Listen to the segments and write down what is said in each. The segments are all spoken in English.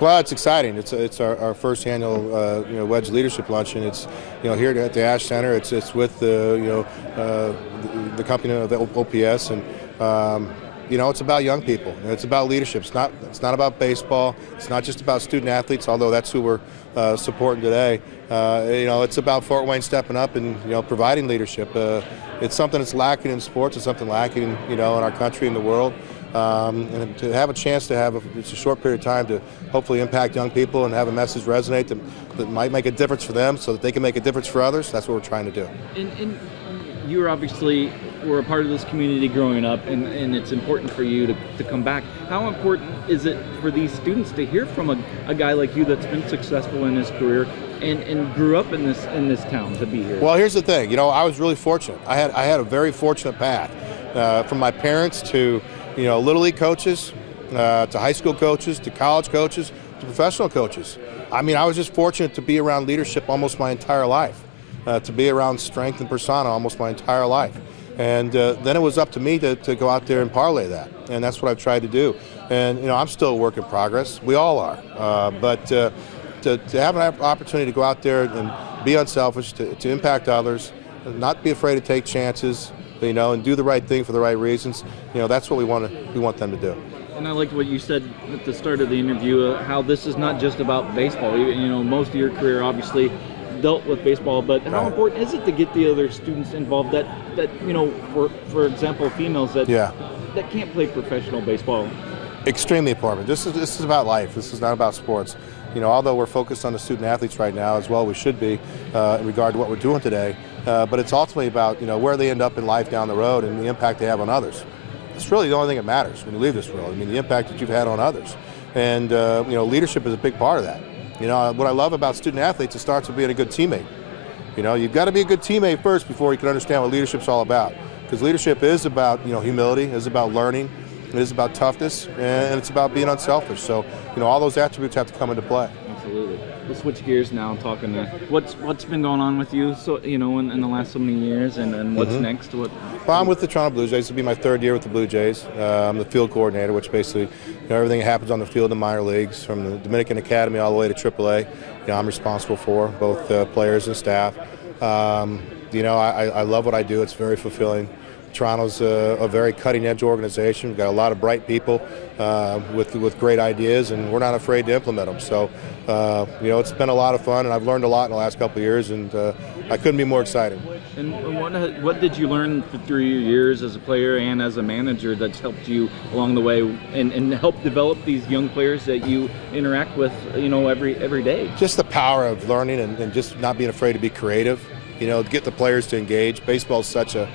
Well, it's exciting. It's our first annual Wedge Leadership Luncheon. It's here at the Ash Center. It's with the company of the OPS, and it's about young people. It's about leadership. It's not about baseball. It's not just about student athletes, although that's who we're supporting today. It's about Fort Wayne stepping up and providing leadership. It's something that's lacking in sports. It's something lacking in our country and the world. And to have a chance to have it's a short period of time to hopefully impact young people and have a message resonate that might make a difference for them so that they can make a difference for others, that's what we're trying to do. And you obviously were a part of this community growing up, and it's important for you to come back. How important is it for these students to hear from a guy like you that's been successful in his career and grew up in this town to be here? Well, here's the thing. I was really fortunate. I had a very fortunate path from my parents to Little League coaches, to high school coaches, to college coaches, to professional coaches. I mean, I was just fortunate to be around leadership almost my entire life, to be around strength and persona almost my entire life. And then it was up to me to go out there and parlay that. And that's what I've tried to do. And, I'm still a work in progress. We all are. But to have an opportunity to go out there and be unselfish, to impact others, not be afraid to take chances, and do the right thing for the right reasons. That's what we want them to do. And I liked what you said at the start of the interview, how this is not just about baseball. Most of your career obviously dealt with baseball, but how important is it to get the other students involved that for example, females that can't play professional baseball? Extremely important. This is about life. This is not about sports. Although we're focused on the student athletes right now, as well we should be in regard to what we're doing today, but it's ultimately about where they end up in life down the road and the impact they have on others. It's really the only thing that matters when you leave this world. I mean, the impact that you've had on others, and leadership is a big part of that. What I love about student athletes, it starts with being a good teammate. You've got to be a good teammate first before you can understand what leadership's all about. Because leadership is about humility, is about learning, it is about toughness, and it's about being unselfish. So, all those attributes have to come into play. Absolutely. We'll switch gears now and talk on what's been going on with you, so in the last so many years, and what's next. Well, I'm with the Toronto Blue Jays. This will be my third year with the Blue Jays. I'm the field coordinator, which basically everything that happens on the field in the minor leagues, from the Dominican Academy all the way to AAA. I'm responsible for both players and staff. I love what I do. It's very fulfilling. Toronto's a very cutting-edge organization. We've got a lot of bright people with great ideas, and we're not afraid to implement them. So, it's been a lot of fun, and I've learned a lot in the last couple of years, and I couldn't be more excited. And what did you learn through your years as a player and as a manager that's helped you along the way and help develop these young players that you interact with, every day? Just the power of learning and just not being afraid to be creative, to get the players to engage. Baseball is such a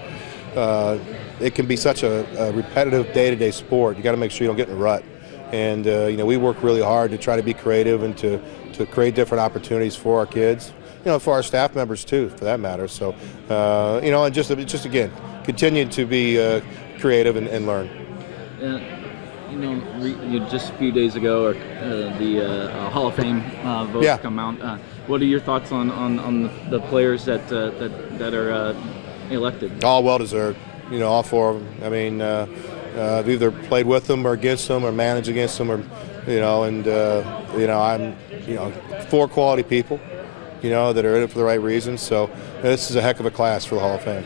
it can be such a repetitive day-to-day sport. You got to make sure you don't get in a rut. And we work really hard to try to be creative and to create different opportunities for our kids, for our staff members too, for that matter. So, and just again, continue to be creative and learn. Just a few days ago, the Hall of Fame votes come out. What are your thoughts on the players that are elected? All well deserved. All four of them. I mean, I've either played with them or against them or managed against them, or I'm four quality people, that are in it for the right reasons. So this is a heck of a class for the Hall of Fame.